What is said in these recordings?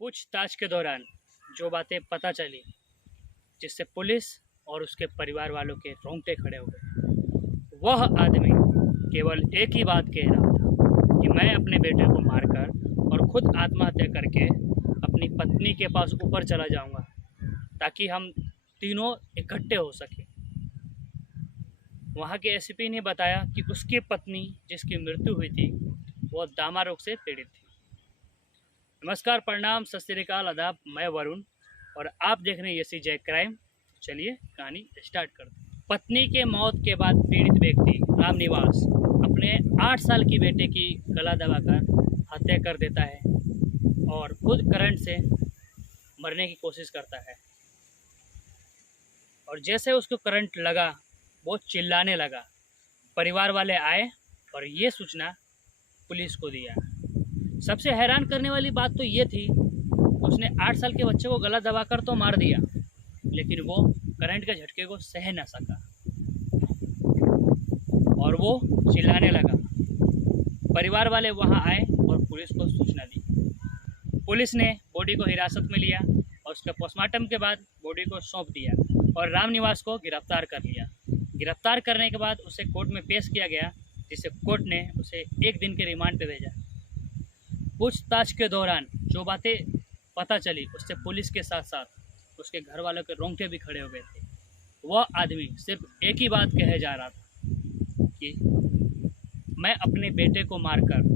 पूछताछ के दौरान जो बातें पता चली, जिससे पुलिस और उसके परिवार वालों के रोंगटे खड़े हो गए। वह आदमी केवल एक ही बात कह रहा था कि मैं अपने बेटे को मारकर और खुद आत्महत्या करके अपनी पत्नी के पास ऊपर चला जाऊंगा ताकि हम तीनों इकट्ठे हो सकें। वहाँ के एसपी ने बताया कि उसकी पत्नी जिसकी मृत्यु हुई थी वह दामा रोग से पीड़ित थी। नमस्कार, प्रणाम, सत श्री अकाल, आदाब। मैं वरुण और आप देख रहे हैं SCJ क्राइम। चलिए कहानी स्टार्ट करते हैं। पत्नी के मौत के बाद पीड़ित व्यक्ति रामनिवास अपने 8 साल की बेटे की गला दबाकर हत्या कर देता है और खुद करंट से मरने की कोशिश करता है। और जैसे उसको करंट लगा वो चिल्लाने लगा। परिवार वाले आए और ये सूचना पुलिस को दिया। सबसे हैरान करने वाली बात तो ये थी, उसने 8 साल के बच्चे को गला दबाकर तो मार दिया, लेकिन वो करंट के झटके को सह न सका और वो चिल्लाने लगा। परिवार वाले वहां आए और पुलिस को सूचना दी। पुलिस ने बॉडी को हिरासत में लिया और उसके पोस्टमार्टम के बाद बॉडी को सौंप दिया और रामनिवास को गिरफ्तार कर लिया। गिरफ्तार करने के बाद उसे कोर्ट में पेश किया गया, जिसे कोर्ट ने उसे 1 दिन के रिमांड पे भेजा। पूछताछ के दौरान जो बातें पता चली उससे पुलिस के साथ साथ उसके घर वालों के रोंगटे भी खड़े हो गए थे। वह आदमी सिर्फ एक ही बात कहे जा रहा था कि मैं अपने बेटे को मारकर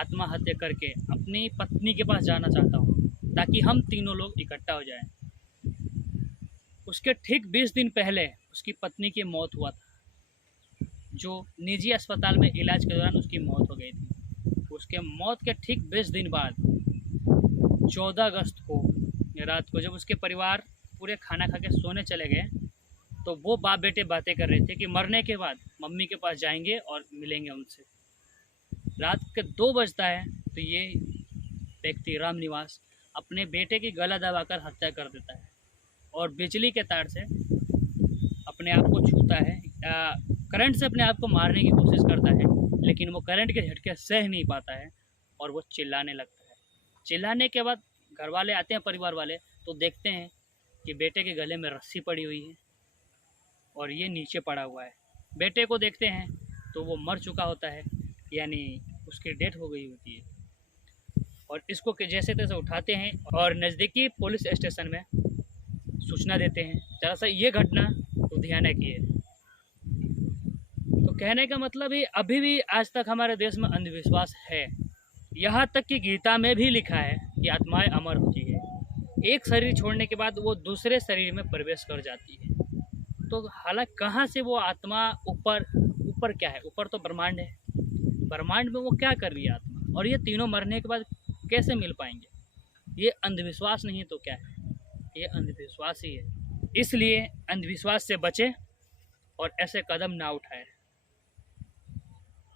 आत्महत्या करके अपनी पत्नी के पास जाना चाहता हूँ ताकि हम तीनों लोग इकट्ठा हो जाएं। उसके ठीक 20 दिन पहले उसकी पत्नी की मौत हुआ था, जो निजी अस्पताल में इलाज के दौरान उसकी मौत हो गई थी। उसके मौत के ठीक 20 दिन बाद 14 अगस्त को रात को जब उसके परिवार पूरे खाना खा के सोने चले गए तो वो बाप बेटे बातें कर रहे थे कि मरने के बाद मम्मी के पास जाएंगे और मिलेंगे उनसे। रात के 2 बजता है तो ये व्यक्ति रामनिवास अपने बेटे की गला दबाकर हत्या कर देता है और बिजली के तार से अपने आप को छूता है, करंट से अपने आप को मारने की कोशिश करता है, लेकिन वो करंट के झटके सह नहीं पाता है और वो चिल्लाने लगता है। चिल्लाने के बाद घर वाले आते हैं, परिवार वाले, तो देखते हैं कि बेटे के गले में रस्सी पड़ी हुई है और ये नीचे पड़ा हुआ है। बेटे को देखते हैं तो वो मर चुका होता है, यानी उसकी डेथ हो गई होती है। और इसको जैसे तैसे उठाते हैं और नज़दीकी पुलिस स्टेशन में सूचना देते हैं। जरा सा ये घटना लुधियाना की है। तो कहने का मतलब ही अभी भी आज तक हमारे देश में अंधविश्वास है। यहाँ तक कि गीता में भी लिखा है कि आत्माएं अमर होती है, एक शरीर छोड़ने के बाद वो दूसरे शरीर में प्रवेश कर जाती है। तो हालांकि कहाँ से वो आत्मा ऊपर क्या है? ऊपर तो ब्रह्मांड है, ब्रह्मांड में वो क्या कर रही है आत्मा? और ये तीनों मरने के बाद कैसे मिल पाएंगे? ये अंधविश्वास नहीं है तो क्या है? ये अंधविश्वास ही है। इसलिए अंधविश्वास से बचे और ऐसे कदम ना उठाए।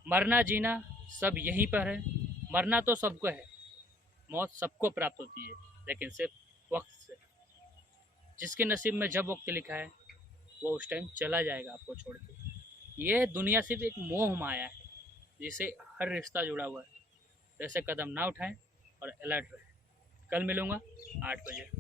मरना जीना सब यहीं पर है। मरना तो सबको है, मौत सबको प्राप्त होती है, लेकिन सिर्फ वक्त से। जिसके नसीब में जब वक्त लिखा है वो उस टाइम चला जाएगा आपको छोड़ के। ये दुनिया सिर्फ एक मोह माया है जिसे हर रिश्ता जुड़ा हुआ है। ऐसे कदम ना उठाएं और अलर्ट रहें। कल मिलूँगा 8 बजे।